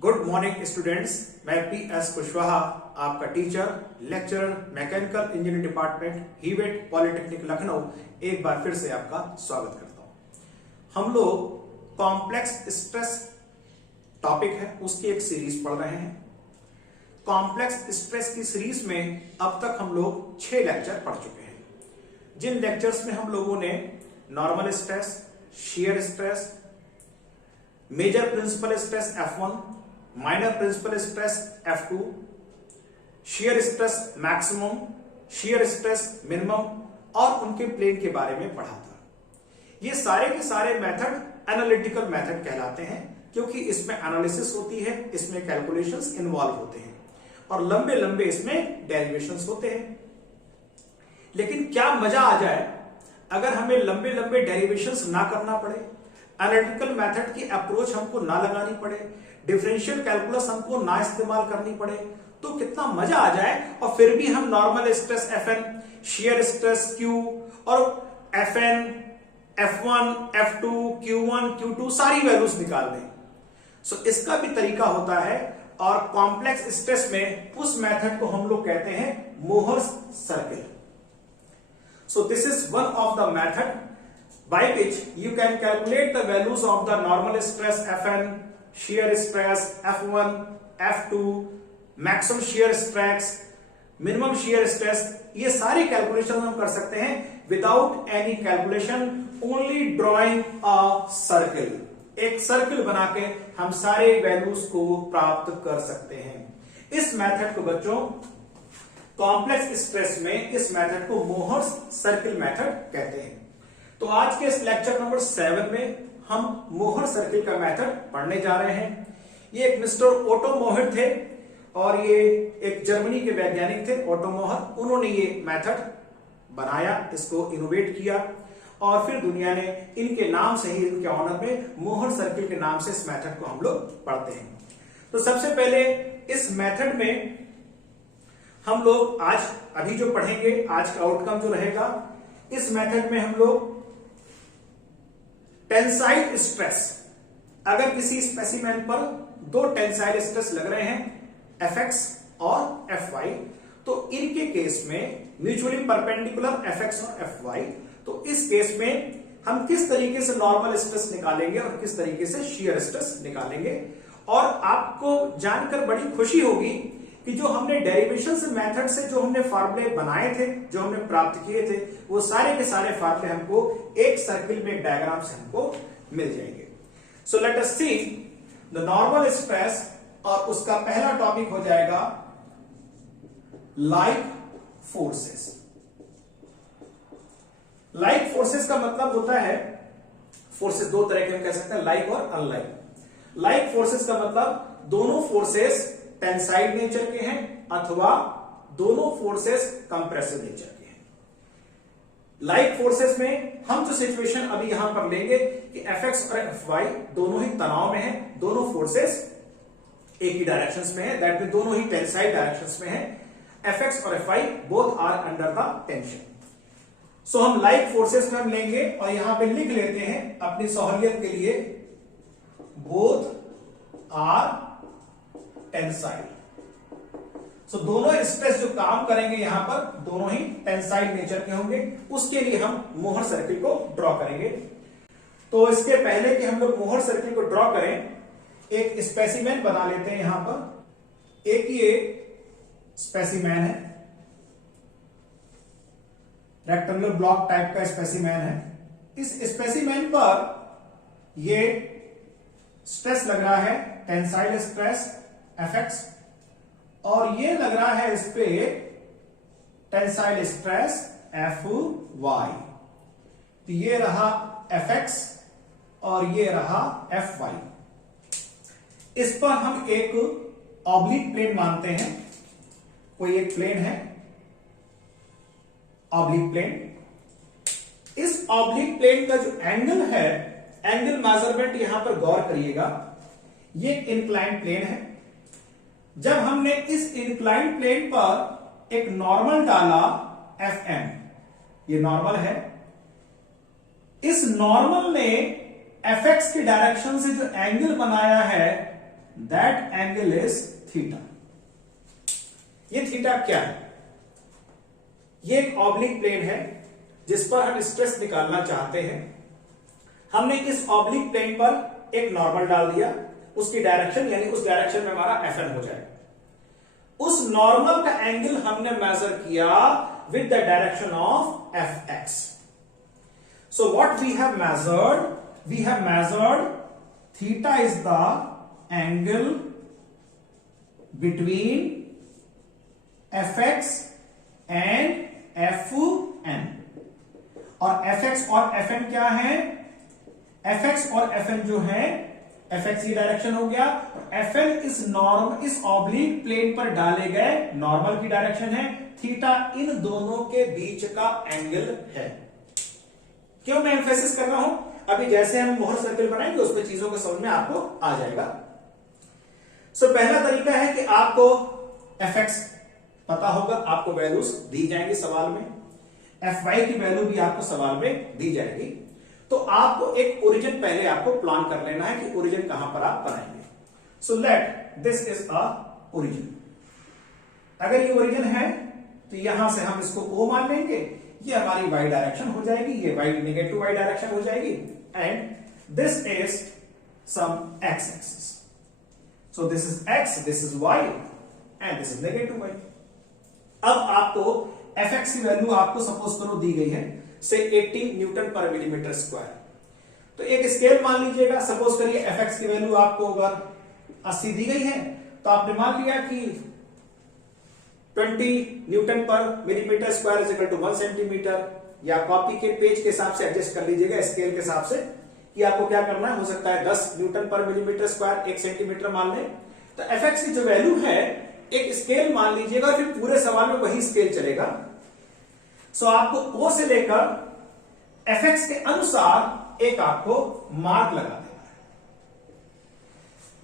Good morning students, मैं PS. Kushwaha आपका teacher lecturer mechanical engineering department Hewett polytechnic Lucknow एक बार फिर से आपका स्वागत करता हूं। हम लोग कॉम्प्लेक्स स्ट्रेस टॉपिक है उसकी एक सीरीज पढ़ रहे हैं। कॉम्प्लेक्स स्ट्रेस की सीरीज में अब तक हम लोग 6 लेक्चर पढ़ चुके हैं, जिन लेक्चर्स में हम लोगों ने normal stress, shear stress, major principal stress F1, minor principal stress F2, shear stress maximum, shear stress minimum और उनके प्लेन के बारे में पढ़ा था। ये सारे के सारे मेथड एनालिटिकल मेथड कहलाते हैं, क्योंकि इसमें एनालिसिस होती है, इसमें कैलकुलेशंस इन्वॉल्व होते हैं और लंबे लंबे इसमें डेरिवेशंस होते हैं। लेकिन क्या मजा आ जाए अगर हमें लंबे लंबे डेरिवेशंस ना करना पड़े, एनालिटिकल मेथड की अप्रोच हमको ना लगानी पड़े, डिफरेंशियल कैलकुलस हमको ना इस्तेमाल करनी पड़े, तो कितना मजा आ जाए। और फिर भी हम normal stress Fn, shear stress Q और Fn, F1, F2, Q1, Q2 सारी वैल्यूज निकाल दें। सो इसका भी तरीका होता है और कॉम्प्लेक्स स्ट्रेस में उस मेथड को हम लोग कहते हैं Mohr's circle. So this is one of the method by which you can calculate the values of the normal stress Fn, shear stress F1, F2, maximum shear stress, minimum shear stress। ये सारी calculation हम कर सकते हैं without any calculation, only drawing a circle। एक circle बना के हम सारे वैल्यूज को प्राप्त कर सकते हैं। इस मेथड को बच्चों कॉम्प्लेक्स स्ट्रेस में इस मेथड को मोहर्स सर्किल मेथड कहते हैं। तो आज के इस लेक्चर नंबर 7 में हम मोहर सर्किल का मेथड पढ़ने जा रहे हैं। ये एक मिस्टर ओटो मोहर थे और ये एक जर्मनी के वैज्ञानिक थे ओटो मोहर। उन्होंने ये मेथड बनाया, इसको इनोवेट किया और फिर दुनिया ने इनके नाम से ही, इनके ऑनर में मोहर सर्किल के नाम से इस मेथड को हम लोग पढ़ते हैं। तो सबसे पहले इस मेथड में हम लोग आज अभी जो पढ़ेंगे, आज का आउटकम जो रहेगा, इस मेथड में हम लोग टेंसाइल स्ट्रेस, अगर किसी स्पेसिमेन पर 2 टेंसाइल स्ट्रेस लग रहे हैं Fx और Fy, तो इनके केस में म्यूचुअली परपेंडिकुलर Fx और Fy, तो इस केस में हम किस तरीके से नॉर्मल स्ट्रेस निकालेंगे और किस तरीके से शियर स्ट्रेस निकालेंगे। और आपको जानकर बड़ी खुशी होगी कि जो हमने डेरिवेशंस मेथड से जो हमने फार्मूले बनाए थे, जो हमने प्राप्त किए थे, वो सारे के सारे फार्मूले हमको एक सर्किल में, एक डायग्राम से हमको मिल जाएंगे। सो let us see the normal stress, और उसका पहला टॉपिक हो जाएगा लाइक फोर्सेस। लाइक फोर्सेस का मतलब होता है, फोर्सेस 2 तरह के हम कह सकते हैं, लाइक और अनलाइक। लाइक फोर्सेस का मतलब दोनों फोर्सेस टेंसाइल नेचर के हैं अथवा दोनों फोर्सेस कंप्रेसिव नेचर के हैं। लाइक फोर्सेस में हम जो सिचुएशन अभी यहां पर लेंगे कि Fx और Fy दोनों ही तनाव में हैं, दोनों फोर्सेस एक ही डायरेक्शंस में है, दैट मीन दोनों ही टेंसाइल डायरेक्शंस में है। Fx और Fy both are under the tension. So हम लाइक फोर्सेस में हम लेंगे और यहां पे लिख लेते हैं अपनी सहूलियत के लिए, बोथ आर टेंसाइल। सो दोनों स्ट्रेस जो काम करेंगे यहां पर, दोनों ही टेंसाइल नेचर के होंगे। उसके लिए हम मोहर सर्किल को ड्रॉ करेंगे। तो इसके पहले कि हम लोग मोहर सर्किल को ड्रॉ करें, एक स्पेसिमेन बना लेते हैं। यहां पर एक ये स्पेसिमेन है, रेक्टेंगुलर ब्लॉक टाइप का स्पेसिमेन है। इस स्पेसिमेन पर ये स्ट्रेस लग रहा है टेंसाइल स्ट्रेस Fx, और ये लग रहा है इस पे टेंसाइल स्ट्रेस Fy। तो ये रहा Fx और ये रहा Fy। इस पर हम एक ऑब्लिक प्लेन मानते हैं, कोई एक प्लेन है ऑब्लिक प्लेन। इस ऑब्लिक प्लेन का जो एंगल है, एंगल मेजरमेंट यहां पर गौर करिएगा, ये इंक्लाइंड प्लेन है। जब हमने इस इंक्लाइंड प्लेन पर एक नॉर्मल डाला Fm, ये नॉर्मल है, इस नॉर्मल ने Fx की डायरेक्शन से जो एंगल बनाया है दैट एंगल इज थीटा। ये थीटा क्या है? ये एक ऑब्लिक प्लेन है जिस पर हम स्ट्रेस निकालना चाहते हैं। हमने इस ऑब्लिक प्लेन पर एक नॉर्मल डाल दिया, उसकी डायरेक्शन यानी उस डायरेक्शन में हमारा Fn हो जाएगा। उस नॉर्मल का एंगल हमने मेजर किया with the direction of Fx। So what we have measured, we have measured theta is the angle between Fx and Fn। और Fx और Fn क्या है? Fx और Fn जो है, Fx की डायरेक्शन हो गया, Fn इस नॉर्मल, इस ऑब्लिक प्लेन पर डाले गए नॉर्मल की डायरेक्शन है। थीटा इन दोनों के बीच का एंगल है। क्यों मैं एम्फेसिस कर रहा हूं? अभी जैसे हम मोहर सर्कल बनाएंगे उसमें चीजों को समझ में आपको आ जाएगा। सो पहला तरीका है कि आपको Fx पता होगा, आपको वैल्यूज दी जाएंगी सवाल में, Fy की वैल्यू भी आपको सवाल में दी जाएगी। तो आपको एक ओरिजिन पहले आपको प्लान कर लेना है कि ओरिजिन कहां पर आप बनाएंगे। So let this is a origin. अगर ये ओरिजिन है तो यहां से हम इसको O मान लेंगे, ये हमारी y डायरेक्शन हो जाएगी, ये y नेगेटिव y डायरेक्शन हो जाएगी, and this is some x axis. So this is x, this is y and this is negative y। अब आपको Fx की वैल्यू आपको सपोज करो दी गई है से 80 न्यूटन पर मिलीमीटर स्क्वायर। तो एक स्केल मान लीजिएगा, सपोज करिए Fx की वैल्यू आपको अगर 80 दी गई है तो आपने मान लिया कि 20 न्यूटन पर millimetre square is equal to 1 centimetre, या कॉपी के पेज के हिसाब से एडजस्ट कर लीजिएगा स्केल के हिसाब से कि आपको क्या करना है। हो सकता है 10 न्यूटन पर मिलीमीटर स्क्वायर 1 सेंटीमीटर मान लें। तो Fx की जो वैल्यू है एक स्केल मान लीजिएगा, फिर पूरे सवाल में वही स्केल चलेगा। सो आपको O से लेकर Fx के अनुसार एक आपको मार्क लगा देना है।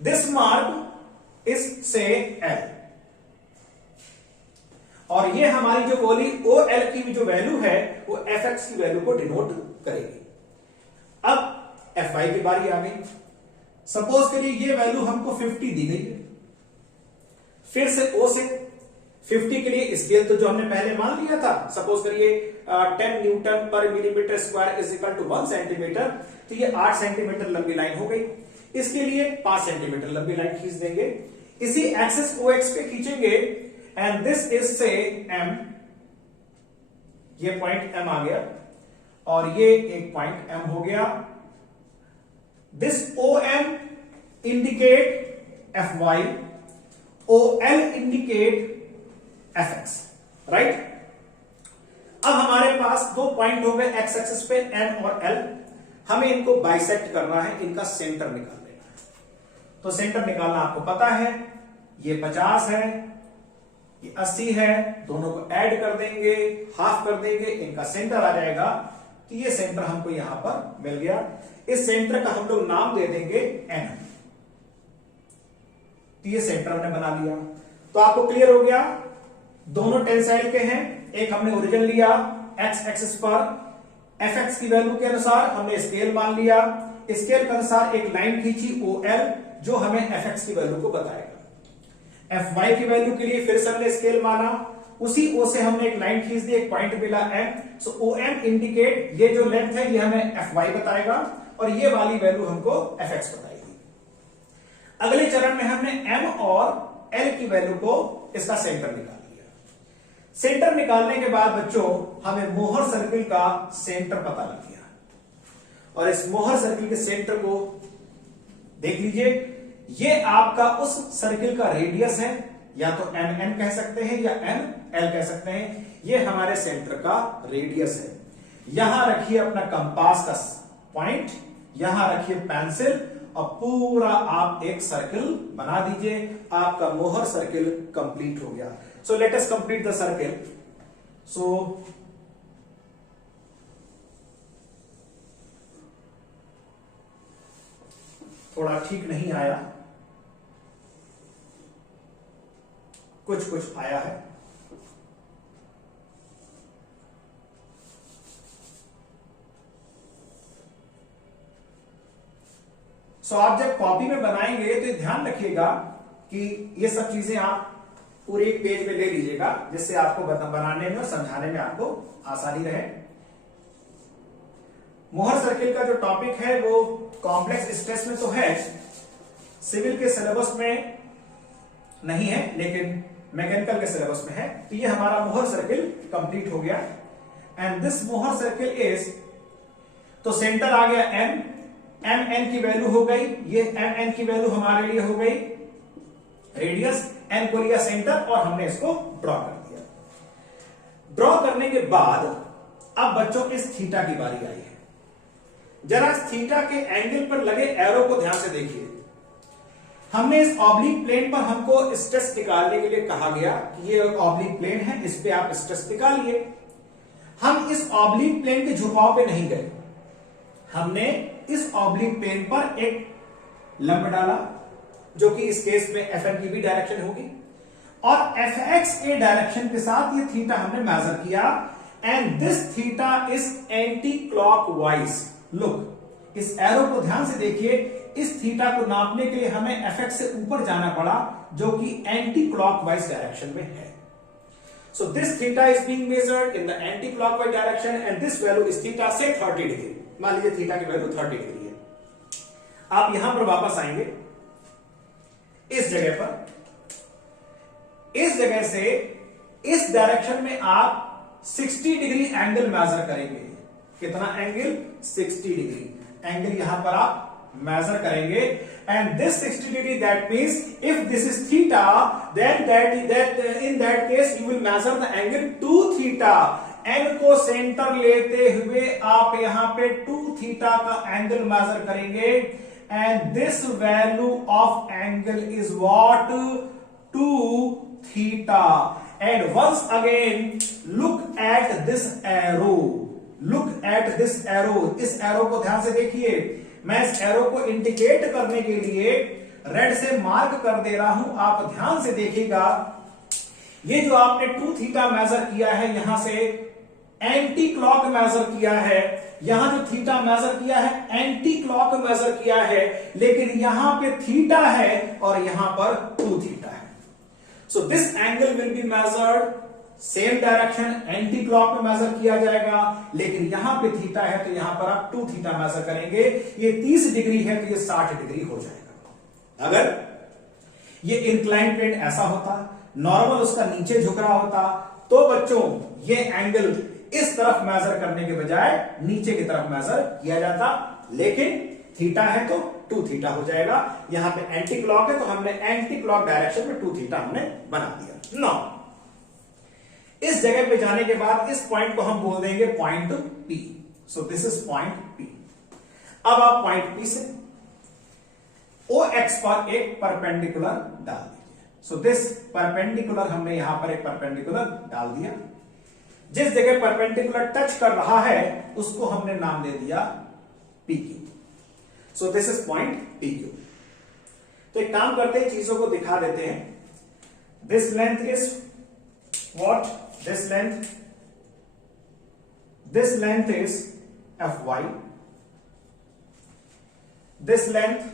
दिस मार्क इज से L, और ये हमारी जो बोली OL की जो वैल्यू है वो Fx की वैल्यू को डिनोट करेगी। अब Fy की बारी आ गई। सपोज करिए ये वैल्यू हमको 50 दी गई है। फिर से O से 50 के लिए स्केल तो जो हमने पहले मान लिया था, सपोज करिए 10 न्यूटन पर millimetre square is equal to 1 centimetre, तो ये 8 सेंटीमीटर लंबी लाइन हो गई। इसके लिए 5 सेंटीमीटर लंबी लाइन खींच देंगे, इसी एक्सिस OX पे खींचेंगे, एंड दिस इज से M, ये पॉइंट M आ गया और ये एक पॉइंट M हो गया। This OM indicate Fy, OL indicate Fx, right. अब हमारे पास दो पॉइंट हो गए एक्स एक्सिस पे M और L, हमें इनको बाइसेक्ट करना है, इनका सेंटर निकाल लेना है। तो सेंटर निकालना आपको पता है, ये 50 है, ये 80 है, दोनों को ऐड कर देंगे, हाफ कर देंगे, इनका सेंटर आ जाएगा। तो ये सेंटर हमको यहां पर मिल गया। इस सेंटर का हम लोग नाम दे देंगे N। तो ये सेंटर हमने बना लिया। तो आपको क्लियर हो गया, दोनों टेंसाइल के हैं। एक हमने ओरिजिन लिया एक्स एक्सिस पर, Fx की वैल्यू के अनुसार हमने स्केल मान लिया, स्केल के अनुसार एक लाइन खींची OL जो हमें Fx की वैल्यू को बताएगा। Fy की वैल्यू के लिए फिर से हमने स्केल माना, उसी O से हमने एक लाइन खींच दी, एक पॉइंट मिला M। सो OM इंडिकेट, ये जो लेंथ है ये हमें Fy बताएगा और ये वाली वैल्यू हमको Fx बताएगी। अगले चरण में हमने M और L की वैल्यू को, इसका सेंटर निकाल लिया। सेंटर निकालने के बाद बच्चों हमें मोहर सर्किल का सेंटर पता लग गया, और इस मोहर सर्किल के सेंटर को देख लीजिए। ये आपका उस सर्किल का रेडियस है, या तो MN कह सकते हैं या ML कह सकते हैं। ये हमारे सेंटर का रेडियस है। यहां रखिए अपना कंपास का पॉइंट, यहां रखिए पेंसिल, और पूरा आप एक सर्किल बना दीजिए। आपका मोहर सर्किल कंप्लीट हो गया। So let us complete the circle. So थोड़ा ठीक नहीं आया, कुछ कुछ आया है। सो आप जब कॉपी में बनाएंगे तो ध्यान रखिएगा कि ये सब चीजें आप पूरे एक पेज में ले लीजिएगा, जिससे आपको बनाने में और समझाने में आपको आसानी रहे। मोहर सर्किल का जो टॉपिक है वो कॉम्प्लेक्स स्ट्रेस में तो है, सिविल के सिलेबस में नहीं है, लेकिन मैकेनिकल के सिलेबस में है। तो ये हमारा मोहर सर्किल कंप्लीट हो गया। And this Mohr circle is, तो सेंटर आ गया एम, एम एन की वैल्यू हो गई, ये एम एन की वैल्यू हमारे लिए हो गई रेडियस, एन को लिया सेंटर और हमने इसको ड्रॉ कर दिया। ड्रॉ करने के बाद अब बच्चों इस थीटा की बारी आई है। जरा इस थीटा के एंगल पर लगे एरो को ध्यान से देखिए। हमने इस ऑब्लिक प्लेन पर हमको स्ट्रेस निकालने के लिए कहा गया कि ये एक ऑब्लिक प्लेन है, इस पे आप स्ट्रेस निकालिए। हम इस ऑब्लिक प्लेन के झुकाव पे नहीं गए, हमने इस ऑब्लिक प्लेन पर एक लंब डाला, जो कि इस केस में एफ एन की भी डायरेक्शन होगी, और एफ एक्स के डायरेक्शन के साथ ये थीटा हमने मेजर किया। And this theta is anti clockwise. Look, इस एरो को ध्यान से देखिए, इस थीटा को नापने के लिए हमें एफ एक्स से ऊपर जाना पड़ा, जो कि एंटी क्लॉकवाइज डायरेक्शन में है। So this theta is being measured in the anti clockwise direction and this value is theta से 30 डिग्री। मान लीजिए थीटा की वैल्यू 30 डिग्री है। आप यहां पर वापस आएंगे इस जगह पर, इस जगह से इस डायरेक्शन में आप 60 डिग्री एंगल मेजर करेंगे। कितना एंगल? 60 डिग्री एंगल यहां पर आप मेजर करेंगे। And this 60 degree, that means if this is theta, then that in that case you will measure the angle 2 theta. N को सेंटर लेते हुए आप यहां पे 2 थीटा का एंगल मेजर करेंगे। And this value of angle is what? 2 theta. And once again look at this arrow, look at this arrow. इस arrow को ध्यान से देखिए। मैं इस एरो को इंडिकेट करने के लिए रेड से मार्क कर दे रहा हूं, आप ध्यान से देखिएगा। ये जो आपने 2 थीटा मेजर किया है, यहां से एंटी क्लॉक मेजर किया है, यहां जो थीटा मेजर किया है एंटी क्लॉक मेजर किया है, लेकिन यहां पे थीटा है और यहां पर 2 थीटा है। So this angle will be measured same direction, anti clock में मेजर किया जाएगा, लेकिन यहां पे थीटा है तो यहां पर आप 2 थीटा मेजर करेंगे। ये 30 डिग्री है तो ये 60 डिग्री हो जाएगा। अगर ये इंक्लाइन प्लेन ऐसा होता, नॉर्मल उसका नीचे झुक रहा होता, तो बच्चों ये एंगल इस तरफ मेजर करने के बजाय नीचे की तरफ मेजर किया जाता, लेकिन थीटा है तो 2 थीटा हो जाएगा। यहां पे एंटी क्लॉक है तो हमने एंटी क्लॉक डायरेक्शन में 2 थीटा हमने बना दिया। नो, इस जगह पे जाने के बाद इस पॉइंट को हम बोल देंगे point P। So this is point P। अब आप पॉइंट P से OX पर एक परपेंडिकुलर डाल दीजिए। सो दिस परपेंडिकुलर, हमने यहां पर एक परपेंडिकुलर डाल दिया। जिस जगह परपेंडिकुलर टच कर रहा है उसको हमने नाम दे दिया PQ। So this is point PQ। तो एक काम करते हैं, चीजों को दिखा देते हैं। This length is what? This length is Fy. This length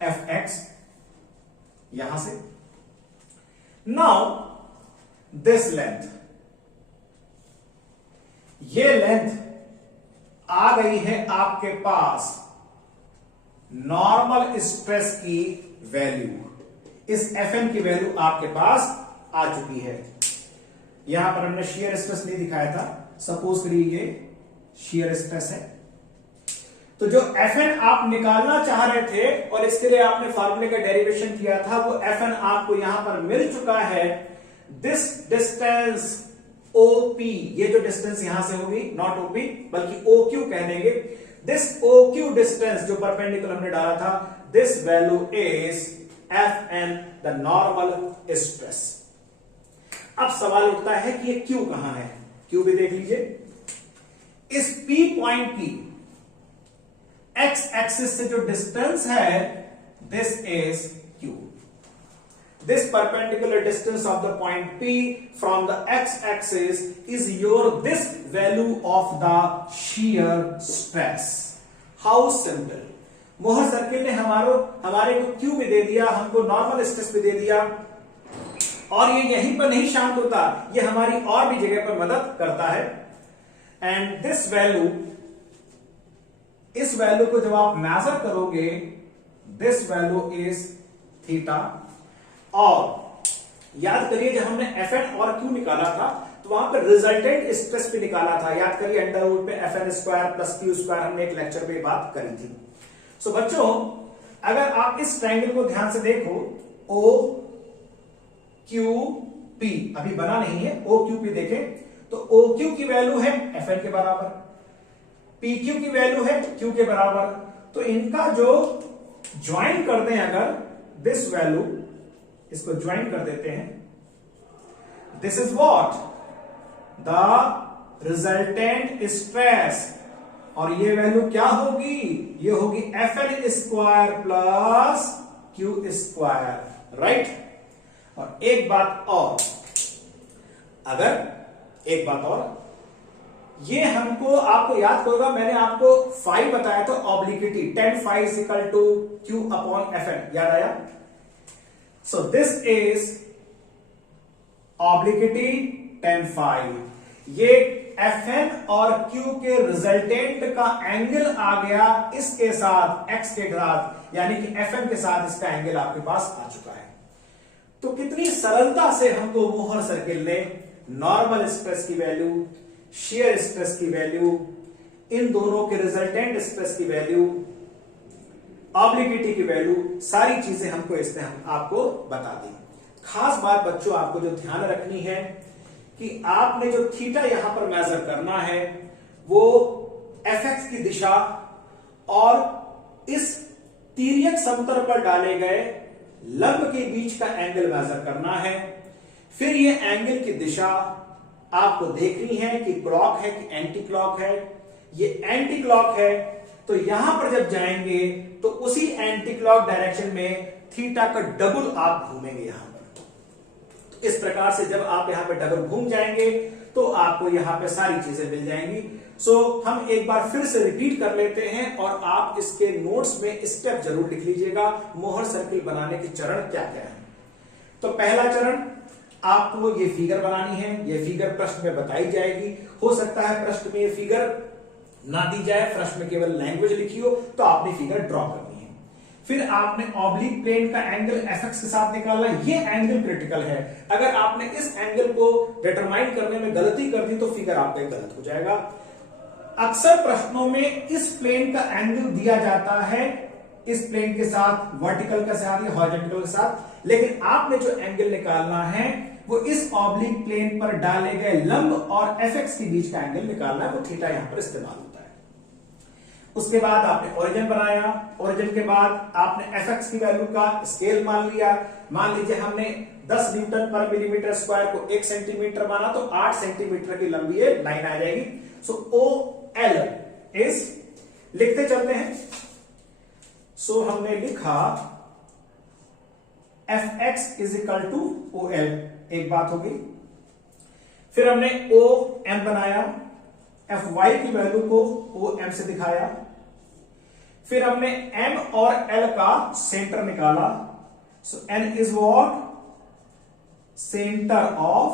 Fx, यहां से। Now this length, ये लेंथ आ गई है आपके पास नॉर्मल स्ट्रेस की वैल्यू। इस Fn की वैल्यू आपके पास आ चुकी है। यहां पर हमने शेयर स्ट्रेस नहीं दिखाया था, सपोज करिए ये शेयर स्ट्रेस है। तो जो Fn आप निकालना चाह रहे थे और इसके लिए आपने फार्मूले का डेरिवेशन किया था, वो Fn आपको यहां पर मिल चुका है। दिस डिस्टेंस OP, ये जो डिस्टेंस यहां से होगी, नॉट OP बल्कि OQ कह देंगे। दिस OQ डिस्टेंस जो परपेंडिकुलर हमने डाला था, this value is Fn, the normal stress. अब सवाल उठता है कि ये Q कहां है? Q भी देख लीजिए। इस P पॉइंट की X एक्सिस से जो डिस्टेंस है, this is Q। This perpendicular distance of the point P from the x-axis is your this value of the shear stress। How simple. मोहर सर्किल ने हमारे को क्यू भी दे दिया, हमको नॉर्मल स्ट्रेस भी दे दिया, और ये यहीं पर नहीं शांत होता, ये हमारी और भी जगह पर मदद करता है। एंड दिस वैल्यू, इस वैल्यू को जब आप मेजर करोगे, दिस वैल्यू इज थीटा। और याद करिए जब हमने Fn और Q निकाला था तो वहां पर रिजल्टेंट स्ट्रेस भी निकाला था। याद करिए अंडर रूट पे Fn square plus Q square, हमने एक लेक्चर में बात करी थी। सो बच्चों, अगर आप इस ट्रायंगल को ध्यान से देखो, O Q P अभी बना नहीं है, O Q P देखें तो OQ की वैल्यू है Fn के बराबर, PQ की वैल्यू है Q के बराबर। तो इनका जो ज्वाइन कर दें अगर, दिस वैल्यू, इसको ज्वाइन कर देते हैं, this is what the resultant stress, और ये वैल्यू क्या होगी, ये होगी Fn square plus Q square, right. और एक बात और, ये हमको, आपको याद करोगा मैंने आपको फाई बताया था, obliquity, tan phi is equal to Q upon Fn, याद आया। सो this is obliquity tan phi। ये Fn और Q के रिजल्टेंट का एंगल आ गया इसके साथ, x के साथ, यानी कि Fn के साथ इसका एंगल आपके पास आ चुका है। तो कितनी सरलता से हमको मोहर सर्किल ने नॉर्मल स्ट्रेस की वैल्यू, शेयर स्ट्रेस की वैल्यू, इन दोनों के रिजल्टेंट स्ट्रेस की वैल्यू, ऑब्लिक्विटी की वैल्यू, सारी चीजें हमको इसने आपको बता दी। खास बात बच्चों आपको जो ध्यान रखनी है कि आपने जो थीटा यहां पर मेजर करना है वो Fx की दिशा और इस तिर्यक समतल पर डाले गए लंब के बीच का एंगल मेजर करना है। फिर ये एंगल की दिशा आपको देखनी है कि क्लॉक है कि एंटी क्लॉक है। ये एंटी क्लॉक है तो यहां पर जब जाएंगे तो उसी एंटी क्लॉक डायरेक्शन में थीटा का डबल आप घूमेंगे यहां पर। तो इस प्रकार से जब आप यहां पर डबल घूम जाएंगे तो आपको यहां पे सारी चीजें मिल जाएंगी। सो हम एक बार फिर से रिपीट कर लेते हैं और आप इसके नोट्स में स्टेप जरूर लिख लीजिएगा, मोहर सर्किल बनाने के चरण क्या क्या है। तो पहला चरण, आपको ये फिगर बनानी है। ये फिगर प्रश्न में बताई जाएगी। हो सकता है प्रश्न में ये फिगर ना दी जाए, प्रश्न में केवल लैंग्वेज लिखी हो, तो आपने फिगर ड्रॉ करनी है। फिर आपने ऑब्लिक प्लेन का एंगल Fx के साथ निकालना। ये एंगल क्रिटिकल है। अगर आपने इस एंगल को डिटरमाइन करने में गलती कर दी तो फिगर आपका गलत हो जाएगा। अक्सर प्रश्नों में इस प्लेन का एंगल दिया जाता है, इस प्लेन के साथ, वर्टिकल के साथ या हॉरिजॉन्टल के साथ, लेकिन आपने जो एंगल निकालना है वो इस ऑब्लिक प्लेन पर डाले गए लंब और Fx के बीच का एंगल निकालना है, वो थीटा यहां पर इस्तेमाल होता है। उसके बाद आपने ओरिजिन बनाया। ओरिजिन के बाद आपने Fx की वैल्यू का स्केल मान लिया। मान लीजिए हमने 10 न्यूटन पर मिलीमीटर स्क्वायर को 1 सेंटीमीटर माना तो 8 सेंटीमीटर की लंबी ये लाइन आ जाएगी। सो OL इज, लिखते चलते हैं। सो हमने लिखा Fx is equal to OL, एक बात हो गई। फिर हमने OM बनाया, Fy की वैल्यू को OM से दिखाया। फिर हमने M और L का सेंटर निकाला। सो N is what, centre of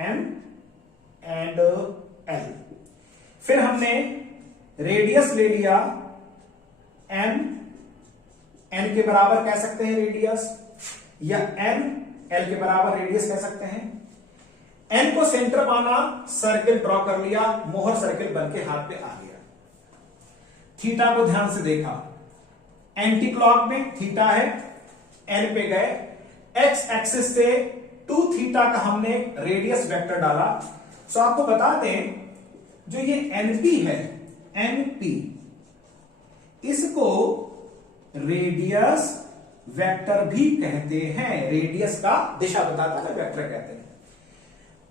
M and L। फिर हमने रेडियस ले लिया M, N के बराबर कह सकते हैं रेडियस, या N L के बराबर रेडियस कह सकते हैं। N को सेंटर माना, सर्किल ड्रॉ कर लिया, मोहर सर्किल बन के हाथ पे आ गया। थीटा को ध्यान से देखा, एंटी क्लॉक में थीटा है, N पे गए, एक्स एक्सिस से 2 थीटा का हमने रेडियस वेक्टर डाला। सो आपको बता दें जो ये NP है, NP, इसको रेडियस वेक्टर भी कहते हैं। रेडियस का दिशा बताता है, वेक्टर कहते हैं।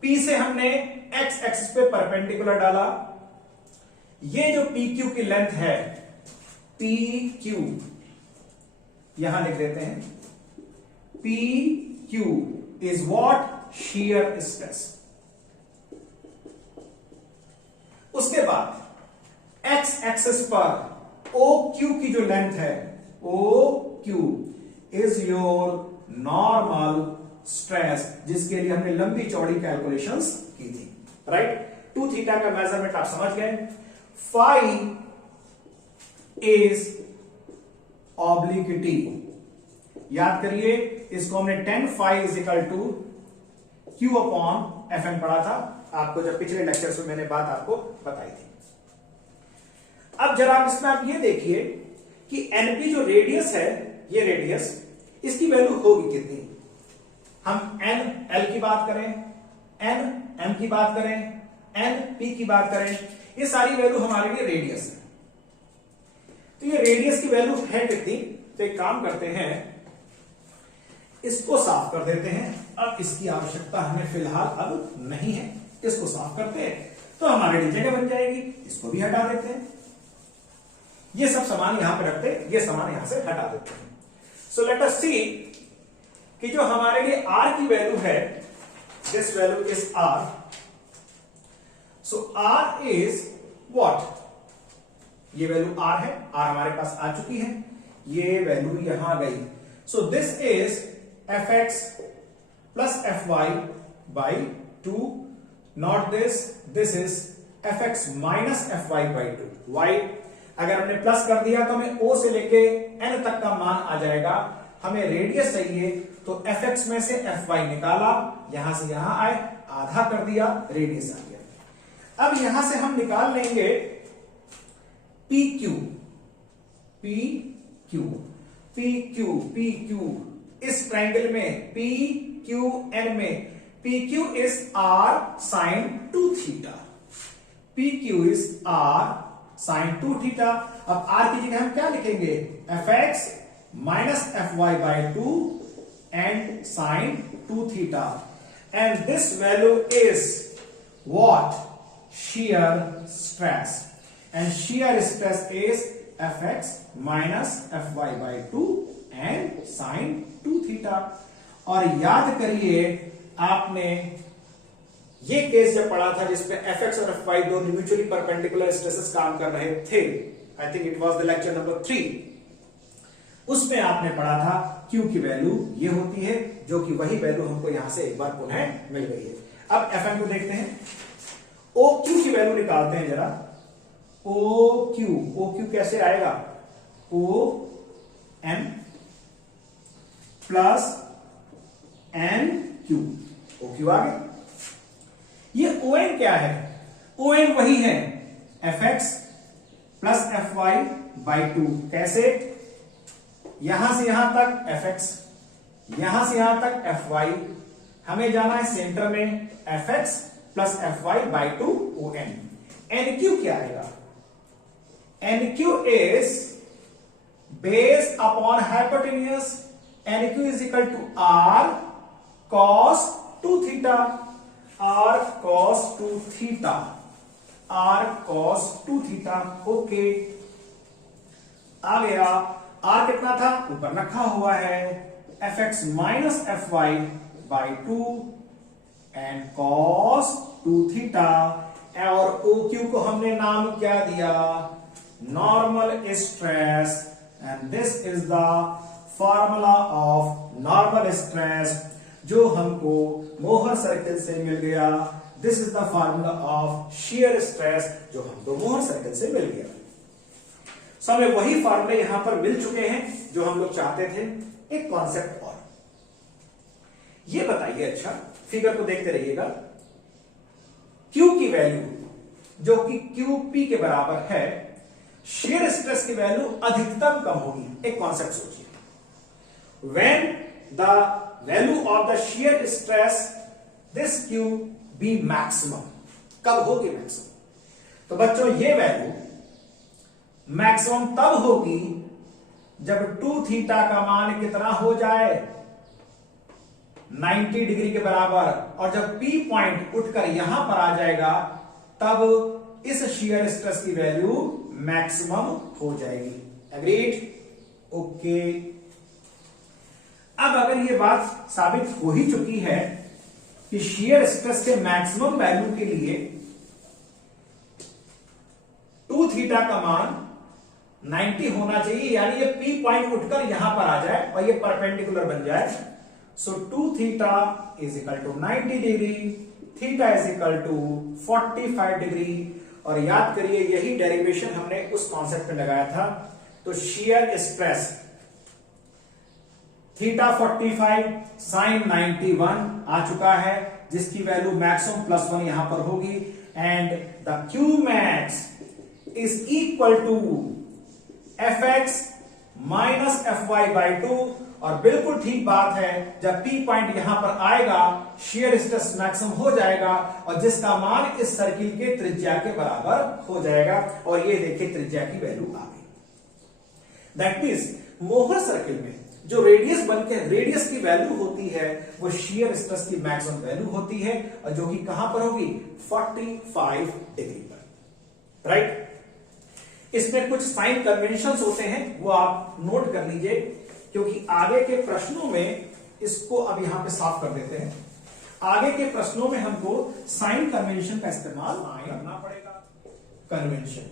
P से हमने एक्स एक्सिस पे परपेंडिकुलर डाला। ये जो PQ की लेंथ है, PQ यहां लिख देते हैं, PQ is what, shear stress. उसके बाद एक्स एक्सिस पर ओ क्यू की जो लेंथ है, O Q is your normal stress, जिसके लिए हमने लंबी चौड़ी कैलकुलेशंस की थी, राइट। 2 थीटा का मेजरमेंट आप समझ गए। फाई इज ऑब्लिक्विटी, याद करिए इसको हमने 10 phi is equal to Q upon F N पढ़ा था आपको, जब पिछले लेक्चर्स में मैंने बात आपको बताई थी। अब जरा इसमें आप ये देखिए कि एनपी जो रेडियस है, ये रेडियस, इसकी वैल्यू होगी कितनी। हम एन एल की बात करें, एन एम की बात करें, एन पी की बात करें, ये सारी वैल्यू हमारे लिए रेडियस है। तो ये रेडियस की वैल्यू है कितनी, तो एक काम करते हैं, इसको साफ कर देते हैं। अब इसकी आवश्यकता हमें फिलहाल अब नहीं है, इसको साफ करते हैं तो हमारे लिए जगह बन जाएगी, इसको भी हटा देते हैं। ये सब सामान यहां पे रखते हैं, ये सामान यहां से हटा देते हैं। सो लेट अस सी कि जो हमारे लिए r की वैल्यू है, this value is r। So r is what, ये वैल्यू r है, r हमारे पास आ चुकी है, ये वैल्यू यहां गई। सो this is fx plus fy by 2, not this is fx minus fy by 2। y अगर हमने प्लस कर दिया तो हमें o से लेके n तक का मान आ जाएगा। हमें रेडियस चाहिए तो fx में से fy निकाला, यहां से यहां आए, आधा कर दिया, रेडियस आ गया। अब यहां से हम निकाल लेंगे PQ, PQ, PQ, PQ, इस ट्रायंगल में PQN में PQ is R sin 2 theta, PQ is R sin 2 theta। अब R की जगह हम क्या लिखेंगे, fx minus fy by 2 and sin 2 theta, and this value is what, shear stress, and shear stress is fx minus fy by 2 and sin 2 theta। और याद करिए आपने ये केस जब पढ़ा था जिसमें fx और fy दोनों म्यूचुअली परपेंडिकुलर स्ट्रेसेस काम कर रहे थे, I think it was the lecture number 3, उसमें आपने पढ़ा था q की वैल्यू ये होती है, जो कि वही वैल्यू हमको यहां से एक बार पुनः मिल गई है। अब fn को देखते हैं, OQ की वैल्यू निकालते हैं जरा। OQ कैसे आएगा, OM प्लस NQ, OQ आ गया। ये ON क्या है, ON वही है fx प्लस fy बाई 2, कैसे, यहां से यहां तक fx, यहां से यहां तक fy, हमें जाना है सेंटर में fx plus fy by 2 ON। NQ क्या आएगा, NQ is based upon hypotenuse, NQ is equal to R cos 2 theta, R cos 2 theta, R cos 2 theta, okay आ गया। R कितना था, ऊपर रखा हुआ है, fx minus fy by 2 and cos 2 theta, और OQ को हमने नाम क्या दिया, normal stress, and this is the formula of normal stress जो हमको मोहर सर्कल से मिल गया। This is the formula of shear stress जो हमको मोहर सर्कल से मिल गया। सो हमें वही फॉर्मूले यहां पर मिल चुके हैं जो हम लोग चाहते थे। एक कॉन्सेप्ट और ये बताइए, अच्छा फिगर को देखते रहिएगा, Q की वैल्यू जो कि QP के बराबर है, शेयर स्ट्रेस की वैल्यू अधिकतम कम होगी। एक कॉन्सेप्ट सोचिए, when the value of the shear stress this Q be maximum, कब होगी मैक्सिमम, तो बच्चों ये वैल्यू मैक्सिमम तब होगी जब 2 थीटा का मान कितना हो जाए, 90 डिग्री के बराबर, और जब P पॉइंट उठकर यहां पर आ जाएगा तब इस शियर स्ट्रेस की वैल्यू मैक्सिमम हो जाएगी। Agreed, okay. अब अगर ये बात साबित हो ही चुकी है कि शियर स्ट्रेस के मैक्सिमम वैल्यू के लिए 2 थीटा का मान 90 होना चाहिए, यानी ये P पॉइंट उठकर यहां पर आ जाए और ये परपेंडिकुलर बन जाए। So 2 theta is equal to 90 degree, theta is equal to 45 degree. और याद करिए यही डेरिवेशन हमने उस कॉन्सेप्ट में लगाया था। तो शियर स्ट्रेस थीटा 45 साइन 91 आ चुका है, जिसकी वैल्यू मैक्सिमम +1 यहां पर होगी। And the Q max is equal to fx minus fy/2। और बिल्कुल ठीक बात है, जब P पॉइंट यहां पर आएगा शियर स्ट्रेस मैक्सिमम हो जाएगा और जिसका मान इस सर्किल के त्रिज्या के बराबर हो जाएगा। और ये देखिए त्रिज्या की वैल्यू आ गई। दैट मींस मोहर सर्किल में जो रेडियस बनके रेडियस की वैल्यू होती है वो शियर स्ट्रेस की मैक्सिमम वैल्यू होती है, और जो कि कहां पर होगी 45 डिग्री पर, राइट। इसमें कुछ साइन कन्वेंशंस होते हैं, वो आप नोट कर लीजिए, क्योंकि आगे के प्रश्नों में इसको अब यहां पे साफ कर देते हैं। आगे के प्रश्नों में हमको साइन कन्वेंशन का इस्तेमाल करना पड़ेगा। कन्वेंशन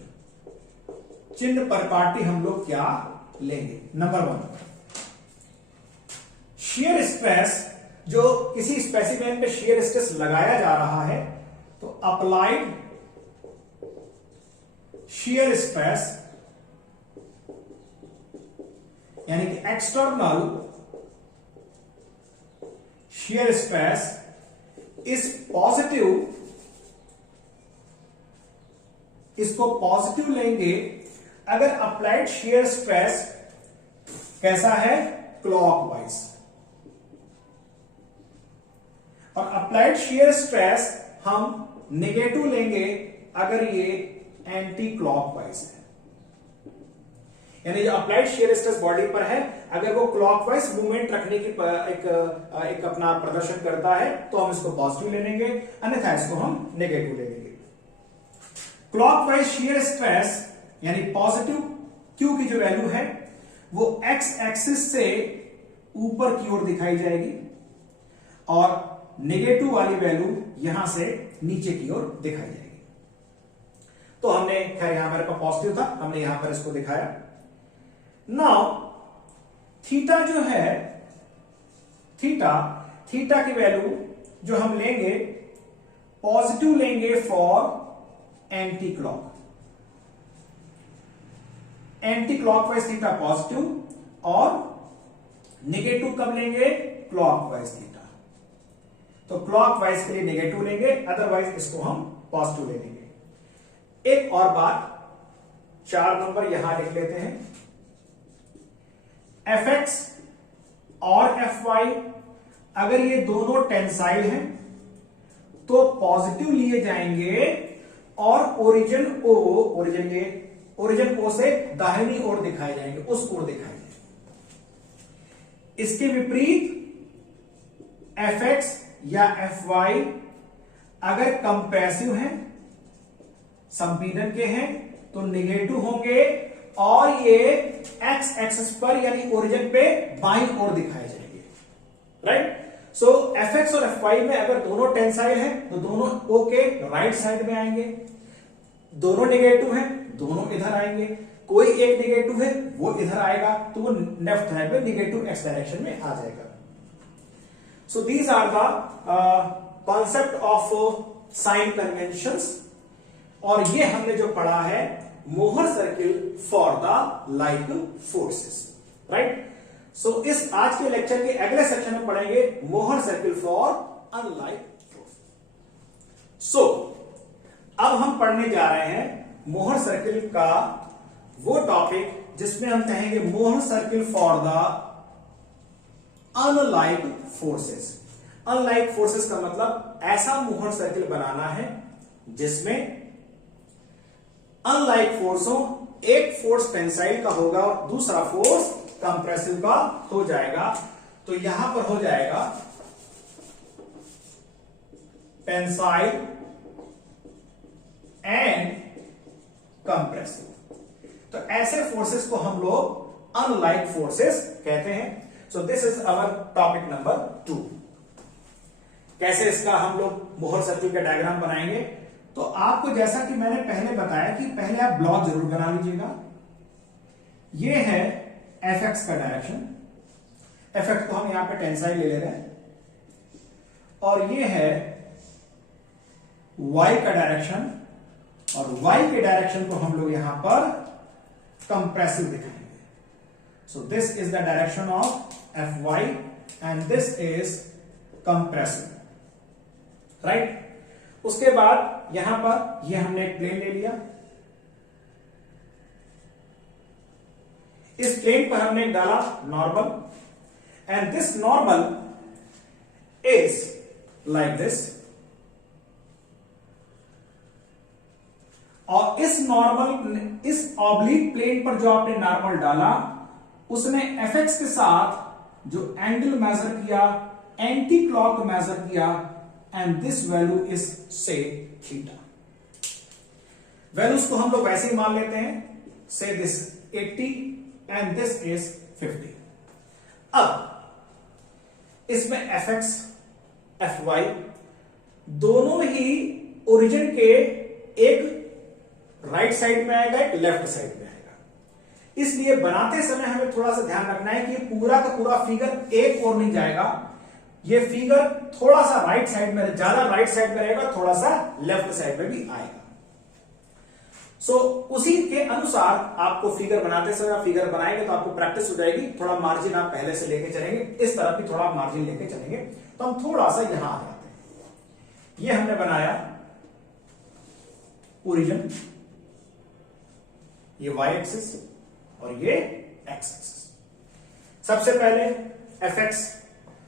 चिन्ह पर पार्टी हम लोग क्या लेंगे? नंबर 1, शियर स्ट्रेस, जो किसी स्पेसिमेन पे शियर स्ट्रेस लगाया जा रहा है, तो अप्लाइड शियर स्ट्रेस यानी कि external shear stress is positive. इसको पॉजिटिव लेंगे अगर अप्लाइड शियर स्ट्रेस कैसा है? क्लॉकवाइज। और अप्लाइड शियर स्ट्रेस हम नेगेटिव लेंगे अगर ये एंटी क्लॉकवाइज है। यानी जो अप्लाइड शियर स्ट्रेस बॉडी पर है, अगर वो क्लॉकवाइज मूवमेंट रखने की एक अपना प्रदर्शन करता है तो हम इसको पॉजिटिव ले लेंगे, अन्यथा इसको हम नेगेटिव ले लेंगे। क्लॉकवाइज शियर स्ट्रेस यानी पॉजिटिव क्यू की जो वैल्यू है वो एक्स एक्सिस से ऊपर की ओर दिखाई जाएगी और नेगेटिव वाली वैल्यू यहां से नीचे की ओर दिखाई जाएगी। तो हमने खैर यहां मेरे पास पॉजिटिव था, हमने यहां पर इसको दिखाया। नाउ थीटा जो है, थीटा की वैल्यू जो हम लेंगे पॉजिटिव लेंगे for anti clockwise theta positive, और नेगेटिव कब लेंगे? Clockwise theta. तो क्लॉकवाइज के लिए नेगेटिव लेंगे, अदरवाइज इसको हम पॉजिटिव ले लेंगे। एक और बात, 4 नंबर यहां लिख लेते हैं। fx और fy अगर ये दोनों टेंसाइल हैं तो पॉजिटिव लिए जाएंगे और ओरिजिन ओ से दाहिनी ओर दिखाए जाएंगे, उस ओर दिखाए जाएंगे। इसके विपरीत fx या fy अगर कंप्रेसिव हैं, संपीड़न के हैं, तो नेगेटिव होंगे और ये एक्स एक्सिस पर यानी ओरिजिन पे बाईं ओर दिखाए जाएंगे, राइट। सो fx और fy में अगर दोनों टेंसाइल हैं तो दोनों o के राइट साइड में आएंगे, दोनों नेगेटिव हैं दोनों इधर आएंगे, कोई एक नेगेटिव है वो इधर आएगा तो वो लेफ्ट साइड में नेगेटिव एक्स डायरेक्शन में आ जाएगा। So these are the concept of sign conventions, और ये हमने जो पढ़ा है Mohr circle for the like forces, right. So इस आज के लेक्चर के अगले सेक्शन में पढ़ेंगे Mohr circle for unlike forces. So अब हम पढ़ने जा रहे हैं मोहर सर्किल का वो टॉपिक जिसमें हम कहेंगे मोहर circle for the unlike forces. Unlike forces का मतलब ऐसा मोहर सर्किल बनाना है जिसमें अनलाइक फोर्स हो, एक फोर्स टेंसाइल का होगा और दूसरा फोर्स कंप्रेसिव का हो जाएगा। तो यहां पर हो जाएगा टेंसाइल एंड कंप्रेसिव। तो ऐसे फोर्सेस को हम लोग अनलाइक फोर्सेस कहते हैं। सो this is our topic number 2। कैसे इसका हम लोग मोहर सर्किल का डायग्राम बनाएंगे? तो आपको जैसा कि मैंने पहले बताया कि पहले आप ब्लॉक जरूर बना लीजिएगा, ये है एफ एक्स का डायरेक्शन, एफ एक्स को हम यहां पे टेंसाइल ले रहे हैं, और ये है y का डायरेक्शन, और y के डायरेक्शन को हम लोग यहां पर कंप्रेसिव दिखाएंगे। So this is the direction of F Y and this is compressive, right. उसके बाद यहां पर ये हमने एक प्लेन ले लिया, इस प्लेन पर हमने डाला normal, and this normal is like this, और इस नॉर्मल, इस ऑब्लिक प्लेन पर जो आपने नॉर्मल डाला उसने एफ एक्स के साथ जो एंगल मेजर किया, एंटी क्लॉक मेजर किया, एंड दिस वैल्यू इज से थीटा। वैल्यूज को हम लोग वैसे ही मान लेते हैं, से दिस 80 एंड दिस इज 50। अब इसमें एफ एक्स एफ वाई दोनों ही ओरिजिन के एक राइट साइड में आएगा, एक लेफ्ट साइड में आएगा। इसलिए बनाते समय हमें थोड़ा सा ध्यान रखना है कि ये पूरा का पूरा फिगर एक और नहीं जाएगा, ये फिगर थोड़ा सा राइट साइड में, ज्यादा राइट साइड में रहेगा, थोड़ा सा लेफ्ट साइड में भी आएगा। सो उसी के अनुसार आपको फिगर बनाते समय, फिगर बनाएंगे तो आपको प्रैक्टिस हो जाएगी, थोड़ा मार्जिन आप पहले से लेके चलेंगे, इस तरफ भी थोड़ा मार्जिन लेके चलेंगे, तो हम थोड़ा सा यहां आ जाते हैं। ये हमने बनाया ओरिजिन, ये y एक्सिस और ये x एक्सिस। सबसे पहले एफ एक्स,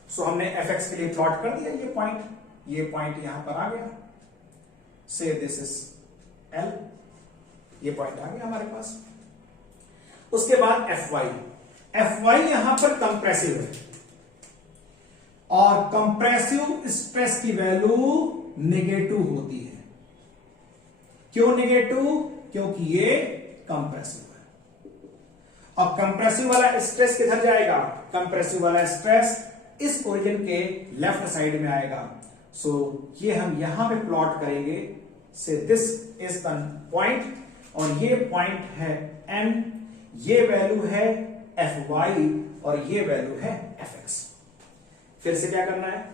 सो हमने एफ एक्स के लिए प्लॉट कर दिया, ये पॉइंट यहां पर आ गया, से दिस इज L, ये पॉइंट आ गया हमारे पास। उसके बाद एफ वाई यहां पर कंप्रेसिव है, और कंप्रेसिव स्ट्रेस की वैल्यू नेगेटिव होती है। क्यों नेगेटिव? क्योंकि ये कंप्रेसिव है, और कंप्रेसिव वाला स्ट्रेस किधर जाएगा? कंप्रेसिव वाला स्ट्रेस इस ओरिजिन के लेफ्ट साइड में आएगा। सो ये हम यहां पे प्लॉट करेंगे, से दिस इज द पॉइंट, और ये पॉइंट है M, ये वैल्यू है एफ वाई, और ये वैल्यू है एफ एक्स। फिर से क्या करना है,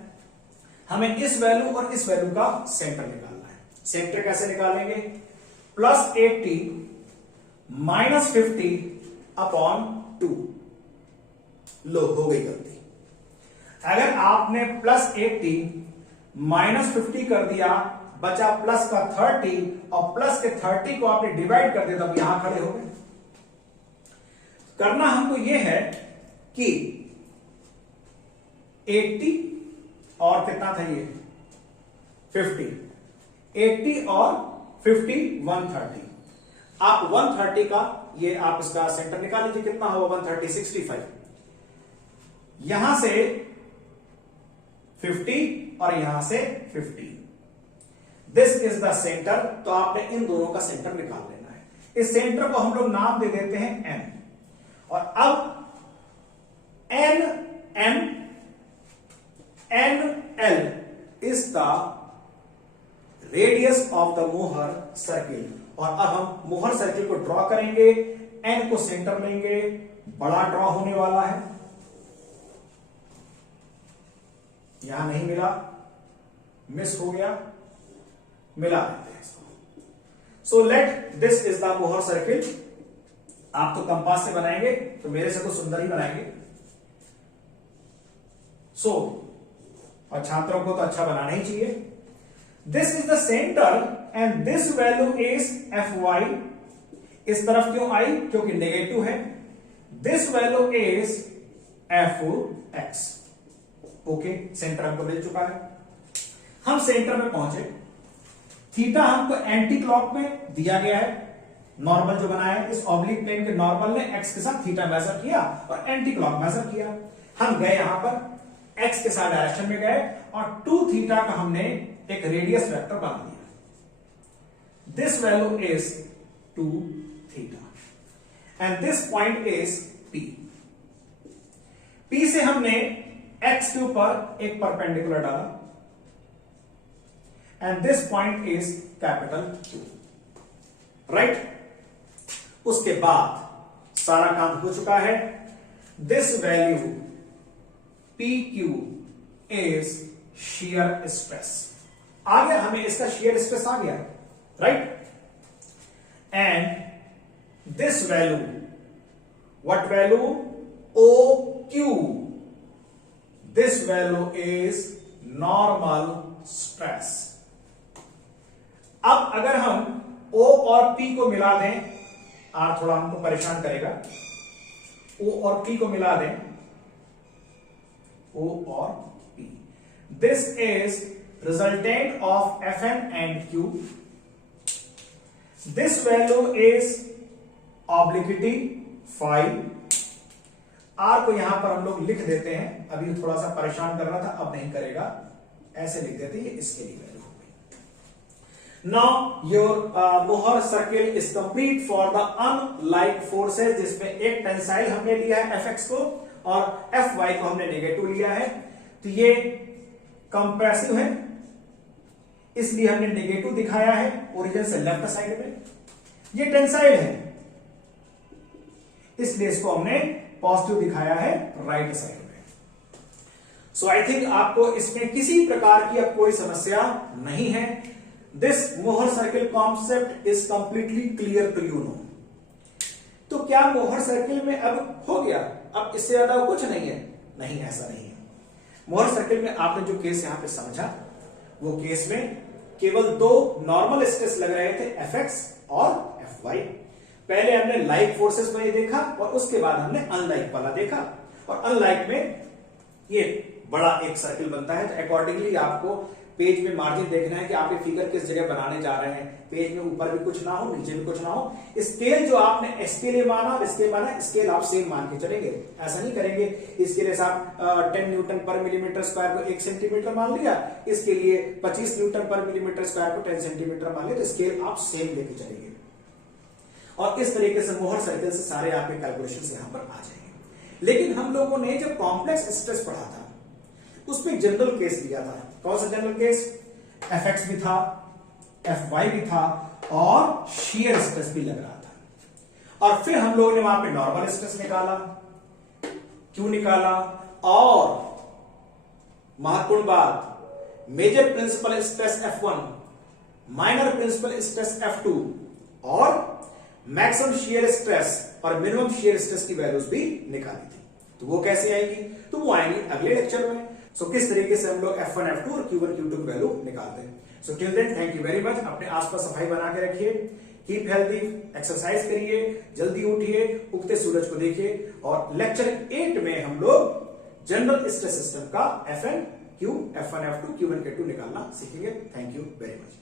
हमें इस वैल्यू और इस वैल्यू का सेंटर निकालना है। सेंटर कैसे निकालेंगे? +80 -50 अपॉन 2। लो, हो गई गलती। अगर आपने +80 -50 कर दिया, बचा प्लस का 30, और प्लस के 30 को आपने डिवाइड कर दिया, तब यहां खड़े हो गए। करना हमको यह है कि 80 और कितना था ये 50, 80 और 50 130। आप 130 का ये आप इसका सेंटर निकाल लीजिए, कितना होगा 130 65। यहां से 50 और यहां से 50, दिस इज द सेंटर। तो आपने इन दोनों का सेंटर निकाल लेना है। इस सेंटर को हम लोग नाम दे देते हैं N, और अब NL is the radius of the मोहर सर्किल। और अब हम मोहर सर्किल को ड्रॉ करेंगे, N को सेंटर लेंगे, बड़ा ड्रॉ होने वाला है। यहां नहीं मिला, मिस हो गया, मिला देते हैं इसको। So let this is the मोहर सर्किल। आप तो कंपास से बनाएंगे, तो मेरे से तो सुंदर ही बनाएंगे। सो और छात्रों को तो अच्छा बनाना ही चाहिए। This is the centre and this value is F Y. इस तरफ क्यों आई? क्योंकि नेगेटिव है। This value is F X. Okay, centre हमको मिल चुका है। हम सेंटर में पहुंचे। थीटा हमको एंटी क्लॉक में दिया गया है, नॉर्मल जो बनाया है, इस ऑब्लिक प्लेन के नॉर्मल ने एक्स के साथ थीटा मेजर किया और एंटी क्लॉक मेजर किया। हम गए यहां पर एक्स के साथ डायरेक्शन में गए और 2 थीटा का हमने एक रेडियस वेक्टर बना दिया। This value is 2 theta and this point is P। P से हमने एक्स के ऊपर एक परपेंडिकुलर डाला and this point is capital Q, right. उसके बाद सारा काम हो चुका है। This value P Q is shear stress. आ गया, हमें इसका शियर स्ट्रेस आ गया, right. And this value, what value, O Q, this value is normal stress. अब अगर हम O और P को मिला दें, R थोड़ा हमको परेशान करेगा, O और P को मिला दें, O और P, this is resultant of Fn and Q, this value is obliquity phi. R को यहां पर हम लोग लिख देते हैं, अभी थोड़ा सा परेशान कर रहा था, अब नहीं करेगा, ऐसे लिख देते हैं, इसके लिए वैल्यू हो गई। नाउ योर मोहर circle is complete for the unlike forces, जिसमें एक टेंसाइल हमने लिया है Fx को और Fy को हमने नेगेटिव लिया है। तो ये कंप्रेसिव है, इसलिए हमने नेगेटिव दिखाया है ओरिजिन से लेफ्ट साइड में। ये टेंसाइल है, इसलिए इसको हमने पॉजिटिव दिखाया है राइट साइड में। सो आई थिंक आपको इसमें किसी प्रकार की अब कोई समस्या नहीं है। This Mohr circle concept is completely clear to you no. तो क्या मोहर सर्किल में अब हो गया, अब इससे ज्यादा कुछ नहीं है? नहीं, ऐसा नहीं है। मोहर सर्किल में आपने जो केस यहां पे समझा, वो केस में केवल दो नॉर्मल स्ट्रेस लग रहे थे, Fx और Fy। पहले हमने लाइक फोर्सेस को ये देखा और उसके बाद हमने अनलाइक वाला देखा, और अनलाइक में ये बड़ा एक सर्किल बनता है। तो अकॉर्डिंगली आपको पेज में मार्जिन देखना है कि आप ये फिगर किस जगह बनाने जा रहे हैं। पेज में ऊपर भी कुछ ना हो, नीचे भी कुछ ना हो। स्केल जो आपने इसके लिए माना और इसके माना, स्केल आप सेम मान के चलेंगे, ऐसा नहीं करेंगे। इसके लिए आप 10 न्यूटन पर मिलीमीटर स्क्वायर को 1 सेंटीमीटर मान लिया, इसके लिए 25 न्यूटन पर मिलीमीटर स्क्वायर को 10 सेंटीमीटर मान लिया, तो स्केल आप सेम लेके चलेंगे। और इस तरीके से मोहर सर्किल से सारे आपके कैलकुलेशंस यहां पर आ जाएंगे। लेकिन हम लोगों ने जब कॉम्प्लेक्स स्ट्रेस पढ़ा था, उसमें जनरल केस लिया था। कौन सा जनरल केस? Fx भी था, Fy भी था और शियर स्ट्रेस भी लग रहा था। और फिर हम लोगों ने वहां पे नॉर्मल स्ट्रेस निकाला, क्यों निकाला, और महत्वपूर्ण बात, major principal stress F1, minor principal stress F2 और मैक्सिमम शियर स्ट्रेस और मिनिमम शियर स्ट्रेस की वैल्यूज भी निकाली थी। तो वो कैसे आएंगी? तो वो आएंगी अगले लेक्चर में। सो किस तरीके से हम लोग F1, F2 और Q1, Q2 की वैल्यू निकालते हैं। So till then thank you very much. अपने आसपास सफाई बना के रखिए, कीप हेल्दी, एक्सरसाइज करिए, जल्दी उठिए, उगते सूरज को देखिए। और लेक्चर 8 में हम लोग जनरल स्ट्रेस सिस्टम का Fn, Q, F1, F2, Q1, Q2 निकालना सीखेंगे। Thank you very much.